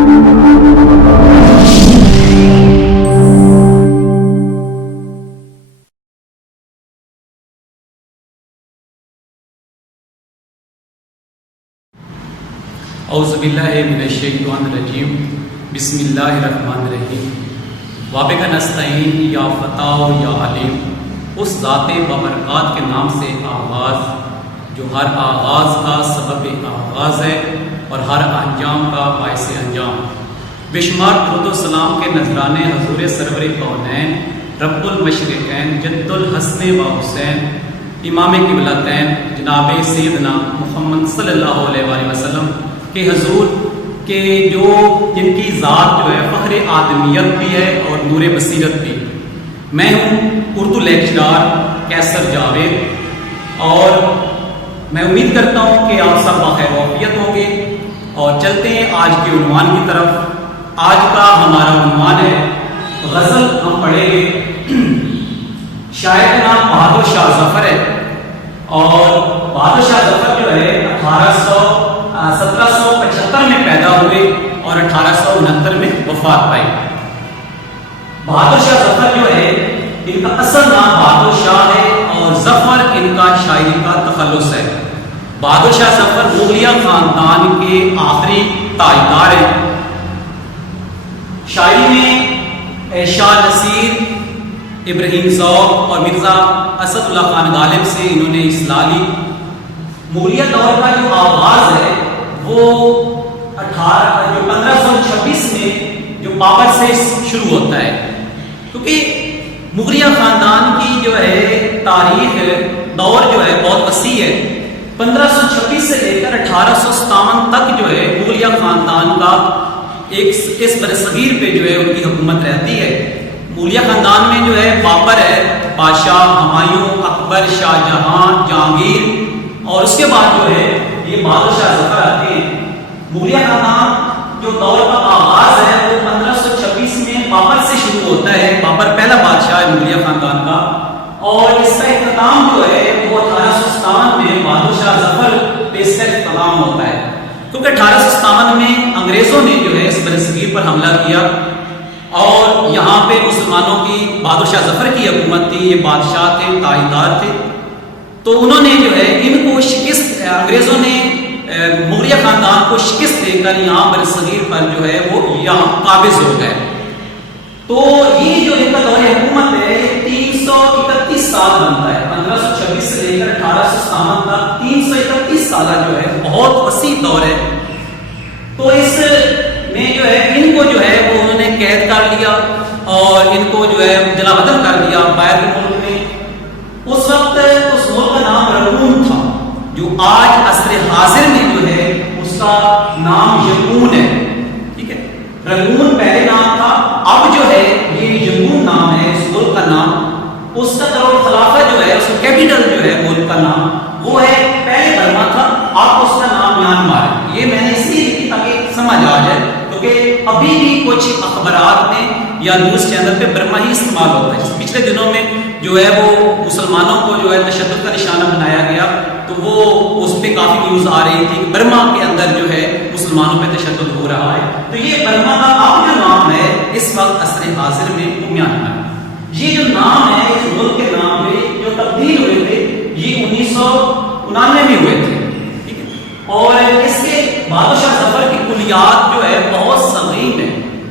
اعوذ باللہ من الشیطان الرجیم بسم اللہ الرحمن الرحیم وابک نستعین یا فتاح یا علیم، اس ذات بابرکات کے نام سے آغاز جو ہر آغاز کا سبب آغاز ہے اور ہر انجام کا باعث انجام۔ بے شمار درود و سلام کے نذرانے حضور سرور کونین رب المشرقین جد الحسن و حسین امام قبلتین جناب سیدنا محمد صلی اللہ علیہ وآلہ وسلم کہ حضور کے جن کی ذات جو ہے فخر آدمیت بھی ہے اور نور بصیرت بھی۔ میں ہوں اردو لیکچرار کیسر جاوید اور میں امید کرتا ہوں کہ آپ سب بخیر وعافیت ہوں گے، اور چلتے ہیں آج کے عنوان کی طرف۔ آج کا ہمارا عنوان ہے غزل، ہم پڑھیں گے۔ شاعر کا نام بہادر شاہ ظفر ہے، اور بہادر شاہ ظفر جو ہے 1775 میں پیدا ہوئے اور 1869 میں وفات پائی۔ بہادر شاہ ظفر جو ہے ان کا اصل نام بہادر شاہ ہے اور ظفر ان کا شاعری کا تخلص ہے۔ بہادر شاہ ظفر مغلیہ خاندان کے آخری تاجدار ہیں۔ شاعری میں شاہ نصیر، ابراہیم ذوق اور مرزا اسد اللہ خان غالب سے انہوں نے اصلاح لی۔ مغلیہ دور کا جو آغاز ہے وہ 1526 میں جو بابر سے شروع ہوتا ہے، کیونکہ مغلیہ خاندان کی جو ہے تاریخ دور جو ہے بہت وسیع ہے۔ 1526 سے لے کر 1857 تک جو ہے مغلیہ خاندان کا اس برصغیر پہ جو ہے ان کی حکومت رہتی ہے۔ مغلیہ خاندان میں جو ہے بابر ہے، بادشاہ ہمایوں، اکبر، شاہ جہاں، جہانگیر، اور اس کے بعد جو ہے یہ بہادر شاہ ظفر آتے ہیں۔ مغلیہ خاندان جو دور کا آغاز ہے وہ 1526 میں بابر سے شروع ہوتا ہے۔ بابر پہلا بادشاہ ہے مغلیہ خاندان کا، اور اس کا اختتام جو ہے وہ 1857 میں بہادر شاہ ظفر پہ اس کا اختتام ہوتا ہے، کیونکہ 1857 میں انگریزوں نے جو ہے اس برصغیر پر حملہ کیا اور یہاں پہ مسلمانوں کی بہادر شاہ ظفر کی حکومت تھی، یہ بادشاہ تھے، تاجدار تھے، تو انہوں نے جو ہے ان کو شکست، انگریزوں نے مغلیہ خاندان کو شکست دے کر یہاں برصغیر پر جو ہے وہ یہاں قابض ہو گئے۔ تو یہ جو ان کا دور حکومت ہے یہ 331 سال بنتا ہے، 1526 سے لے کر 1857 تک 331 سال جو ہے بہت وسیع دور ہے۔ تو اس میں جو ہے ان کو جو ہے وہ انہوں نے قید کر لیا اور ان کو جو ہے جلا وطن کر دیا باہر کے ملک میں۔ اس وقت اس ملک کا نام رنگون تھا، جو آج عصر حاضر میں جو ہے اس کا نام ینگون ہے، ٹھیک ہے۔ رنگون پہلے نام تھا، اب جو ہے یہ ینگون نام ہے اس ملک کا نام۔ اس کا دار خلافہ جو ہے، اس کا کیپٹل جو ہے ملک کا نام وہ ہے، پہلے برما تھا، اب اس کا نام میانمار ہے۔ یہ میں نے اس لیے لکھی تاکہ سمجھ آ جائے، کیونکہ ابھی بھی کچھ اخبارات میں یا نیوز چینل پہ برما ہی استعمال ہوتا ہے۔ پچھلے دنوں میں جو ہے وہ مسلمانوں کو جو ہے تشدد کا نشانہ بنایا گیا، تو وہ اس پہ کافی نیوز آ رہی تھی کہ برما کے اندر جو ہے مسلمانوں پہ تشدد ہو رہا ہے۔ تو یہ برما کا اب جو نام ہے اس وقت عصر حاضر میں میانمار۔ یہ جو نام ہے اس ملک کے نام میں جو تبدیل ہوئے تھے یہ 1999 میں ہوئے تھے، ٹھیک ہے۔ اور اس کے بہادر شاہ ظفر کی کلیات جو ہے بہت سنگین ہے،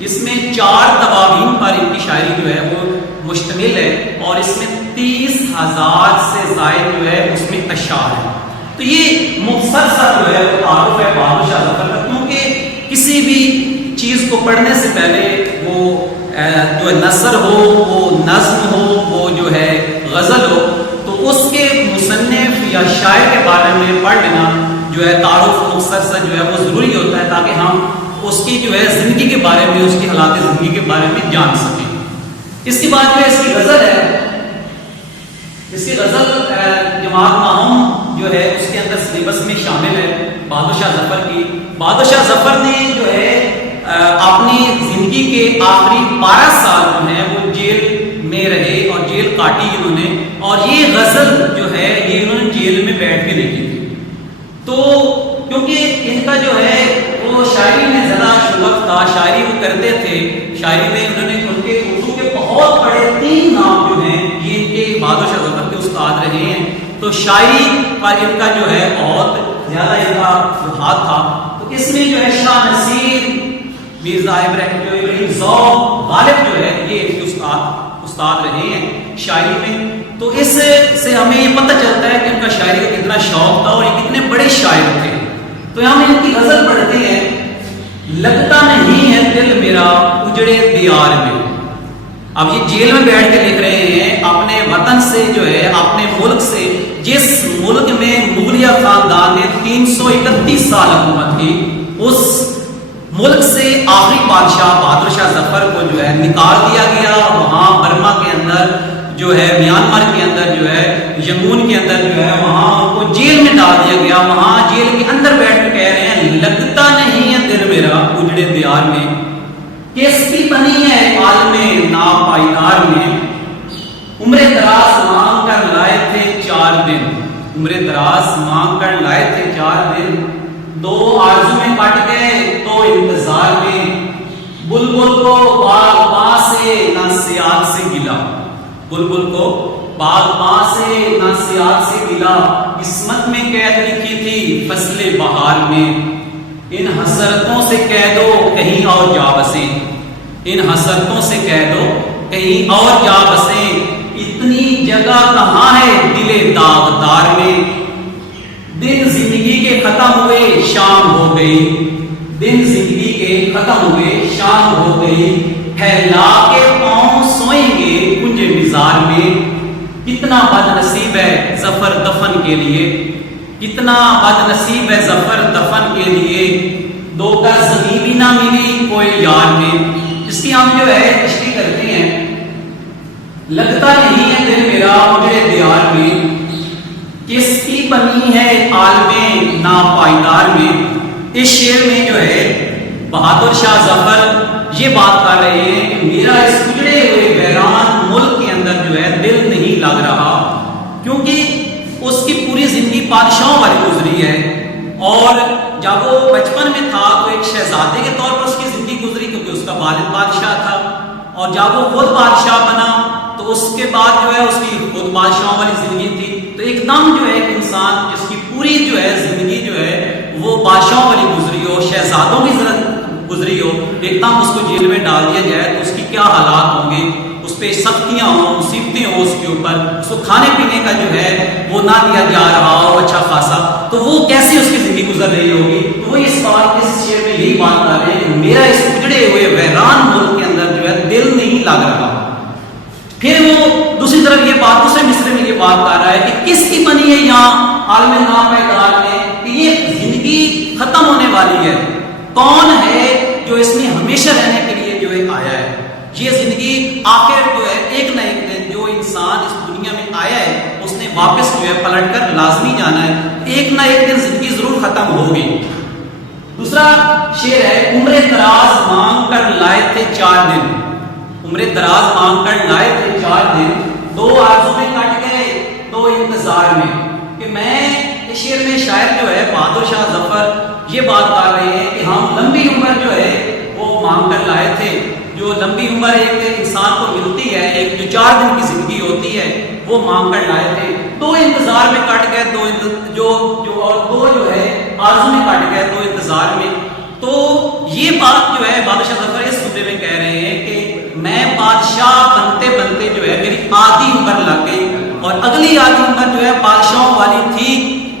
جس میں 4 دواوین پر ان کی شاعری جو ہے وہ مشتمل ہے، اور اس میں 30,000 سے زائد جو ہے اس میں اشعار ہیں۔ تو یہ مختصر سا جو ہے تعارف ہے بہادر شاہ ظفر کا، کیونکہ کسی بھی چیز کو پڑھنے سے پہلے وہ جو نثر ہو، وہ نظم ہو، وہ جو ہے غزل ہو، تو اس کے مصنف یا شاعر کے بارے میں پڑھ لینا جو ہے تعارف مختصر سا جو ہے وہ ضروری ہوتا ہے، تاکہ ہم اس کی جو ہے زندگی کے بارے میں، اس کی حالات زندگی کے بارے میں جان سکیں۔ اس کے بعد جو ہے اس کی غزل ہے، اس کی غزل جماعت ماہوم جو ہے اس کے اندر سلیبس میں شامل ہے بہادر شاہ ظفر کی۔ بہادر شاہ ظفر نے جو ہے اپنی زندگی کے آخری 12 سال جو ہیں وہ جیل میں رہے اور جیل کاٹی انہوں نے، اور یہ غزل جو ہے یہ انہوں نے جیل میں بیٹھ کے لکھی تھی۔ تو کیونکہ ان کا جو ہے وہ شاعری میں زیادہ شوق تھا، تو شاعری پر ان کا جو ہے بہت زیادہ ان کا ہاتھ تھا. تو اس میں جو ہے شاہ نصیر مرزا ابراہیم ذوق غالب جو ہے یہ استاد رہے ہیں شاعری میں. تو اس سے ہمیں یہ پتہ چلتا ہے کہ ان کا شاعری کا کتنا شوق تھا اور یہ کتنے بڑے شاعر تھے. تو ہم ان کی غزل پڑھتے ہیں. لگتا نہیں ہے دل میرا اجڑے دیار میں. اب یہ جیل میں بیٹھ کے لکھ رہے ہیں اپنے وطن سے جو ہے اپنے ملک سے, جس ملک میں مغلیہ خاندان نے 331 سال حکومت کی, اس ملک سے آخری بادشاہ بہادر شاہ ظفر کو جو ہے نکال دیا گیا. وہاں برما کے اندر جو ہے, میانمار کے اندر جو ہے, ینگون کے اندر جو ہے, وہاں ان کو جیل میں ڈال دیا گیا. وہاں جیل کے اندر بیٹھ کے کہہ رہے ہیں لگتا نہیں ہے دل میرا اجڑے دیار میں, کس کی بنی ہے عالم ناپائیدار میں. عمر دراز مانگ کر لائے تھے 4 دن, عمر دراز مانگ کر لائے تھے 4 دن, 2 آرزو میں کٹ گئے تو انتظار میں. بلبل کو باغباں سے نہ سیاق سے گلا, بلبل کو باغباں سے نہ سیاق سے گلا, قسمت میں قید لکھی تھی فصل بہار میں. ان حسرتوں سے کہہ دو کہیں اور جا بسیں, ان حسرتوں سے کہہ دو کہیں اور جا بسیں. اتنی جگہ کہاں ہے دل داغدار میں. دن زندگی کے ختم ہوئے شام ہو گئی, دن زندگی کے ختم ہوئے شام ہو گئی. پھیلا کے پاؤں سوئیں گے کنج مزار میں. کتنا بد نصیب ہے ظفر دفن کے لیے, کتنا بد نصیب ہے ظفر دفن کے لیے. 2 گز زمین بھی نہ ملی کوئی یار میں. اس کی ہم جو ہے تشریح کرتے ہیں. لگتا نہیں ہے دل میرا اجڑے دیار میں, کس کی بنی ہے عالم ناپائیدار میں. اس شعر میں جو ہے بہادر شاہ ظفر یہ بات کر رہے ہیں کہ میرا اس اجڑے ہوئے ویران ملک کے اندر جو ہے دل نہیں لگ رہا, کیونکہ اس کی پوری زندگی بادشاہوں والی گزری ہے. اور جب وہ بچپن میں تھا تو ایک شہزادے کے طور پر اس کی زندگی گزری, کیونکہ اس کا والد بادشاہ تھا. اور جب وہ خود بادشاہ بنا تو اس کے بعد جو ہے اس کی خود بادشاہوں والی زندگی تھی. تو ایک دم جو ہے ایک انسان جس کی پوری جو ہے زندگی جو ہے وہ بادشاہوں والی گزری ہو, شہزادوں کی گزری ہو, ایک دم اس کو جیل میں ڈال دیا جائے تو اس کی کیا حالات ہوں گے. اس پہ سختیاں ہوں, مصیبتیں ہوں اس کے اوپر, اس کو کھانے پینے کا جو ہے وہ نہ دیا جا رہا ہو اچھا خاصا, تو وہ کیسے اس کی زندگی گزر رہی ہوگی. تو وہ اس بات اس شعر میں یہی بات کر رہے ہیں کہ میرا اس اجڑے ہوئے ویران ملک کے اندر جو ہے دل نہیں لگ رہا. پھر وہ دوسری طرف یہ بات, دوسرے مصرے میں یہ بات کر رہا ہے کہ کس کی بنی ہے یہاں عالم ناپائیدار میں, کہ یہ زندگی ختم ہونے والی ہے. کون ہے جو اس میں ہمیشہ رہنے کے لیے جو ہے آیا ہے. یہ زندگی آخر جو ہے ایک نہ ایک دن جو انسان اس دنیا میں آیا ہے اس نے واپس جو ہے پلٹ کر لازمی جانا ہے. ایک نہ ایک دن زندگی ضرور ختم ہوگی. دوسرا شعر ہے عمر دراز مانگ کر لائے تھے 4 دن, عمر دراز مانگ کر لائے تھے 4 دن, 2 آرزو میں کٹ گئے 2 انتظار میں. کہ میں اس شعر میں شاعر جو ہے بہادر شاہ ظفر یہ بات کر رہے ہیں کہ ہم لمبی عمر جو ہے وہ مانگ کر لائے تھے. جو لمبی عمر ایک انسان کو ملتی ہے, ایک جو 4 دن کی زندگی ہوتی ہے وہ مانگ کر لائے تھے. 2 انتظار میں کٹ گئے, 2 اور 2 جو ہے آرزو میں کٹ گئے 2 انتظار میں. تو یہ بات جو ہے بادشاہ ظفر اس صوبے میں کہہ رہے ہیں کہ میں بادشاہ بنتے بنتے جو ہے میری آدھی عمر لگ گئی, اور اگلی آدھی عمر جو ہے بادشاہوں والی تھی,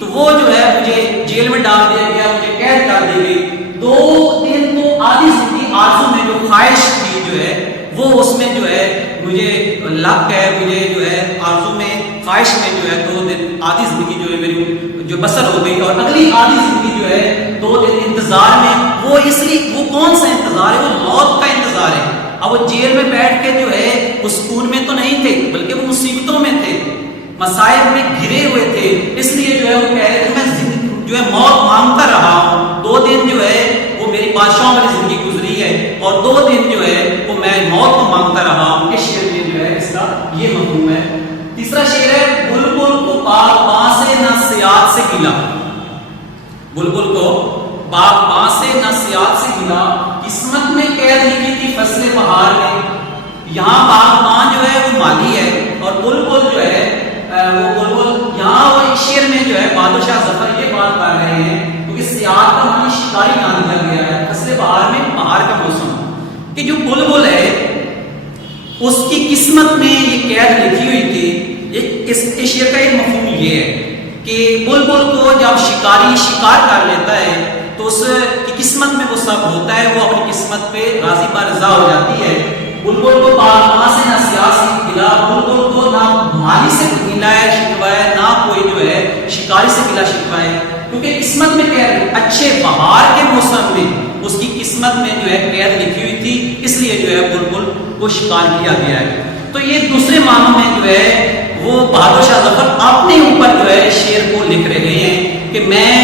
تو وہ جو ہے مجھے جیل میں ڈال دیا گیا, مجھے قید کر دی گئی. 2 دن تو آدھی زندگی آرزو میں جو خواہش تھی جو ہے وہ اس میں جو ہے مجھے لگ گئے, مجھے جو ہے آرزو میں خواہش میں جو ہے 2 دن آدھی زندگی جو ہے میری جو بسر ہو گئی, اور اگلی آدھی زندگی جو ہے 2 دن انتظار میں. وہ اس لیے وہ کون سا انتظار ہے, وہ موت کا انتظار ہے. اب وہ جیل میں بیٹھ کے جو ہے وہ سکون میں تو نہیں تھے, بلکہ وہ مصیبتوں میں تھے, مسائل میں گھرے ہوئے تھے. اس لیے جو ہے وہ کہہ رہے تھے میں جو ہے موت مانگتا رہا ہوں. 2 دن جو ہے وہ میری بادشاہوں والی زندگی گزری ہے, اور 2 دن جو ہے وہ میں موت کو مانگتا رہا ہوں. اس شعر میں جو ہے اس کا یہ مفہوم ہے. تیسرا شعر ہے بلبل کو باغباں سے نہ سیاق سے گلا, بلبل کو باغباں سے نہ سیاق سے گلا, قسمت میں قید لکھی تھی فصل بہار میں. یہاں باغباں جو ہے وہ مالی ہے, اور بلبل جو ہے وہ بلبل یہاں وہ شعر میں جو ہے بہادر شاہ ظفر یہ بات کر رہے ہیں، کیونکہ سیاحت کا معنی شکاری نہ دیا گیا ہے، فصل بہار میں بہار کا موسم، کہ جو بلبل ہے اس کی قسمت میں یہ قید لکھی ہوئی تھی۔ اس شعر کا ایک مفہوم یہ ہے کہ بلبل کو جب شکاری شکار کر لیتا ہے تو اس کی قسمت میں وہ سب ہوتا ہے، وہ اپنی قسمت پہ راضی پر رضا ہو جاتی ہے۔ بلبل کو باغباں سے نہ سیاسی گلا، بلبل کو نہ مالی سے گلا ہے شکوا ہے، نہ کوئی جو ہے شکاری سے گلا شکوا ہے، کیونکہ قسمت میں قید، اچھے بہار کے موسم میں اس کی قسمت میں جو ہے قید لکھی ہوئی تھی، اس لیے جو ہے بلبل کو شکار کیا گیا ہے۔ تو یہ دوسرے معنوں میں جو ہے وہ بہادر شاہ ظفر اپنے اوپر جو ہے شعر کو لکھ رہے ہیں کہ میں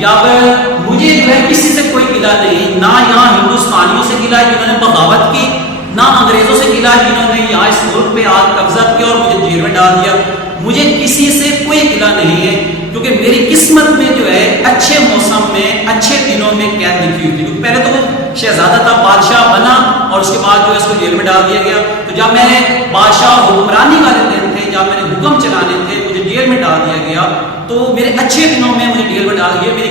جب مجھے جو ہے کسی سے کوئی گلا نہیں، نہ یہاں ہندوستانیوں سے گلا جنہوں نے بغاوت کی، نہ انگریزوں سے گلا جنہوں نے یہاں اس ملک پہ آج قبضہ کیا اور مجھے جیل میں ڈال دیا، مجھے کسی سے کوئی گلا نہیں ہے، کیونکہ میری قسمت میں جو ہے اچھے موسم میں اچھے دنوں میں قید لکھی ہوئی تھی۔ پہلے تو وہ شہزادہ تھا، بادشاہ بنا اور اس کے بعد جو ہے اس کو جیل میں ڈال دیا گیا، تو جب میں نے بادشاہ حکمرانی والے دن تھے، جب میں نے حکم چلانے تھے، مجھے جیل میں ڈال دیا گیا، تو میرے اچھے دنوں میں مجھے جیل میں ڈال دیا، میری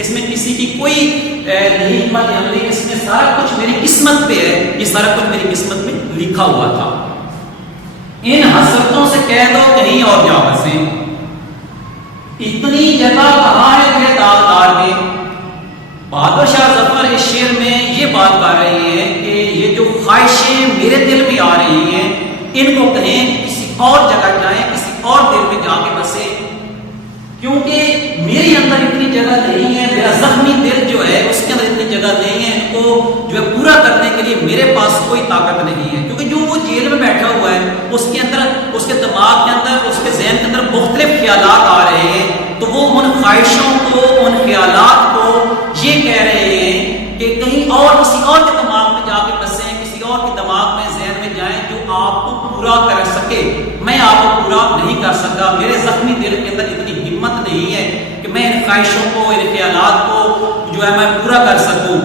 اس میں کسی کی کوئی نہیں حکمت عملی، اس میں سارا کچھ میری قسمت پہ ہے، یہ سارا کچھ میری قسمت میں لکھا ہوا تھا۔ ان حسرتوں سے کہہ دو کہیں اور جا بسیں، اتنی جگہ کہاں ہے تیرے داغدار میں۔ بہادر شاہ ظفر اس شعر میں یہ بات کر رہے ہیں کہ یہ جو خواہشیں میرے دل میں آ رہی ہیں، ان کو کہیں کسی اور جگہ جائیں، کسی اور دل میں جا کے بسیں، کیونکہ میری اندر اتنی جگہ نہیں ہے، میرا زخمی دل جو ہے اس کے اندر اتنی جگہ نہیں ہے، ان کو جو ہے پورا کرنے کے لیے میرے پاس کوئی طاقت نہیں ہے، کیونکہ جو وہ جیل میں بیٹھا ہوا ہے اس کے اندر، اس کے دماغ کے اندر، اس کے ذہن کے اندر مختلف خیالات آ رہے ہیں، تو وہ ان خواہشوں کو، ان خیالات کو یہ کہہ رہے ہیں کہ کہیں اور کسی اور کے دماغ میں جا کے بسیں، کسی اور کے دماغ میں ذہن میں جائیں جو آپ کو پورا کر سکے، میں آپ کو پورا نہیں کر سکا، میرے زخمی دل کے اندر اتنی ہمت نہیں ہے کہ میں ان خواہشوں کو، ان خیالات کو جو ہے میں پورا کر سکوں۔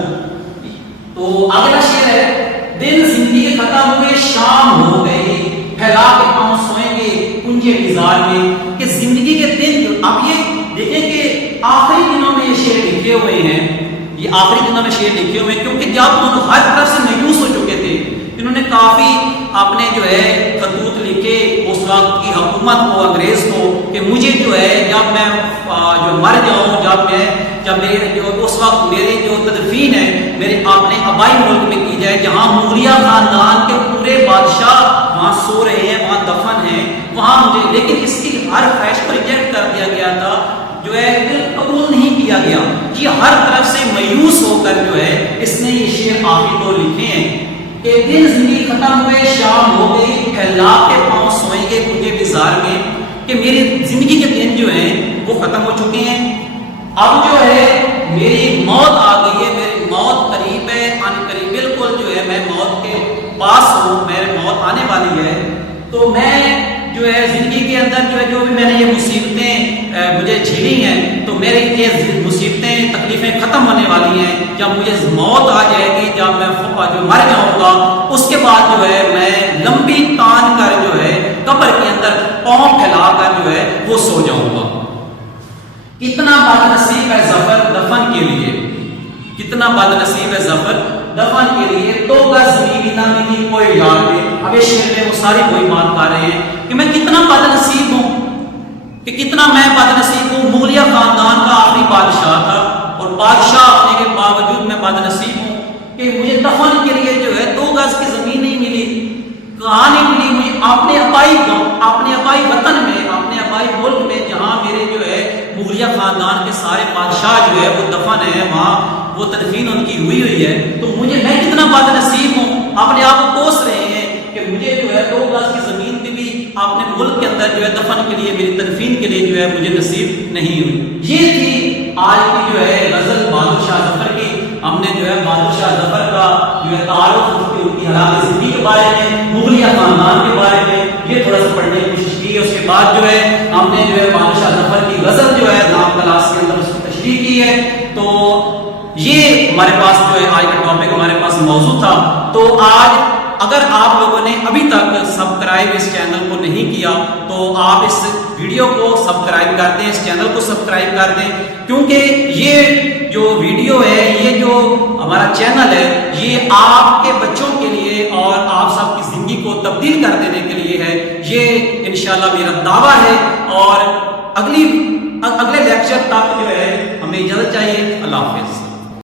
تو اگلا شعر ہے، دن زندگی ختم ہوئے شام ہو گئی، پھیلا کے پاؤں سوئیں گے کنجے بازار میں، کہ زندگی کے دن، اب یہ دیکھیں کہ آخری دنوں میں یہ شعر لکھے ہوئے ہیں، یہ آخری دنوں میں شعر لکھے ہوئے ہیں، کیونکہ جب انہوں ہر طرف سے مایوس ہو چکے تھے، انہوں نے کافی اپنے جو ہے خطوط لکھے اس وقت کی حکومت کو، انگریز کو، کہ مجھے جو ہے جب میں جو مر جاؤں، جب میرے جو اس وقت میری جو تدفین ہے میرے اپنے آبائی ملک میں کی جائے، جہاں مغلیہ خاندان کے پورے بادشاہ وہاں سو رہے ہیں، وہاں دفن ہیں، وہاں مجھے، لیکن اس کی ہر خواہش کو ریجیکٹ کر دیا گیا تھا، جو ہے قبول نہیں کیا گیا، یہ ہر طرف سے مایوس ہو کر جو ہے اس نے یہ شعر آخری کو لکھے ہیں کہ دن زندگی ختم ہوئے شام ہو گئی، پھیلا کے پاؤں سوئیں گے کنجے بازار میں، کہ میری زندگی کے دن جو ہیں وہ ختم ہو چکے ہیں، اب جو ہے میری موت آ گئی ہے، میری موت قریب ہے، ان قریب بالکل جو ہے میں موت کے پاس ہوں، میری موت آنے والی ہے، تو میں جو ہے زندگی کے اندر جو ہے جو بھی میں نے یہ مصیبتیں مجھے جھیلی ہیں، تو میری یہ مصیبتیں تکلیفیں ختم ہونے والی ہیں، جب مجھے موت آ جائے گی، جب میں جو مر جاؤں گا، اس کے بعد جو ہے میں لمبی تان کر جو ہے قبر کے اندر پاؤں پھیلا کر جو ہے وہ سو جاؤں گا۔ کتنا بد نصیب ہے ظفر دفن کے لیے، کتنا بد نصیب ہے ظفر دفن کے لیے، تو گز زمین نہ ملی کوئی یار میں۔ اب اس شعر میں وہ ساری وہی بات کر رہے ہیں کہ میں کتنا بد نصیب ہوں، کہ کتنا میں بد نصیب ہوں، مغلیہ خاندان کا آخری بادشاہ تھا اور بادشاہ ہونے کے باوجود میں بد نصیب ہوں کہ مجھے دفن کے لیے جو ہے 2 گز کی زمین نہیں ملی، کہاں نہیں ملی مجھے اپنے آبائی وطن میں، اپنے آبائی ملک میں، جہاں میرے جو ہے مغلیہ خاندان کے سارے بادشاہ جو ہے وہ دفن ہیں، وہاں وہ تدفین ان کی ہوئی ہے، تو میں کتنا بد نصیب ہوں۔ اپنے آپ کو کوس رہے ہیں کہ مجھے جو ہے 2 گز کی زمین بھی اپنے ملک کے اندر جو ہے دفن کے لیے، میری تدفین کے لیے جو ہے مجھے نصیب نہیں ہوئی۔ یہ تھی آج کی جو ہے غزل بہادر شاہ ظفر کی، ہم نے جو ہے بہادر شاہ ظفر کا جو ہے تعارف، ان کی حالات زندگی کے بارے میں، مغلیہ خاندان کے بارے میں یہ تھوڑا سا پڑھنے کی کوشش کی ہے۔ اس کے بعد جو ہے ہم نے جو ہے بہادر شاہ ظفر کی غزل جو ہے نام کلاس کے اندر اس کی تشریح کی ہے۔ تو یہ ہمارے پاس جو ہے آج کا ٹاپک ہمارے پاس موضوع تھا۔ تو آج اگر آپ لوگوں نے ابھی تک سبسکرائب اس چینل کو نہیں کیا تو آپ اس ویڈیو کو سبسکرائب کر دیں، اس چینل کو سبسکرائب کر دیں، کیونکہ یہ جو ویڈیو ہے، یہ جو ہمارا چینل ہے، یہ آپ کے بچوں کے لیے اور آپ سب کی زندگی کو تبدیل کر دینے کے لیے ہے۔ یہ انشاءاللہ میرا دعویٰ ہے، اور اگلے لیکچر تک جو ہے ہمیں اجازت چاہیے۔ اللہ حافظ۔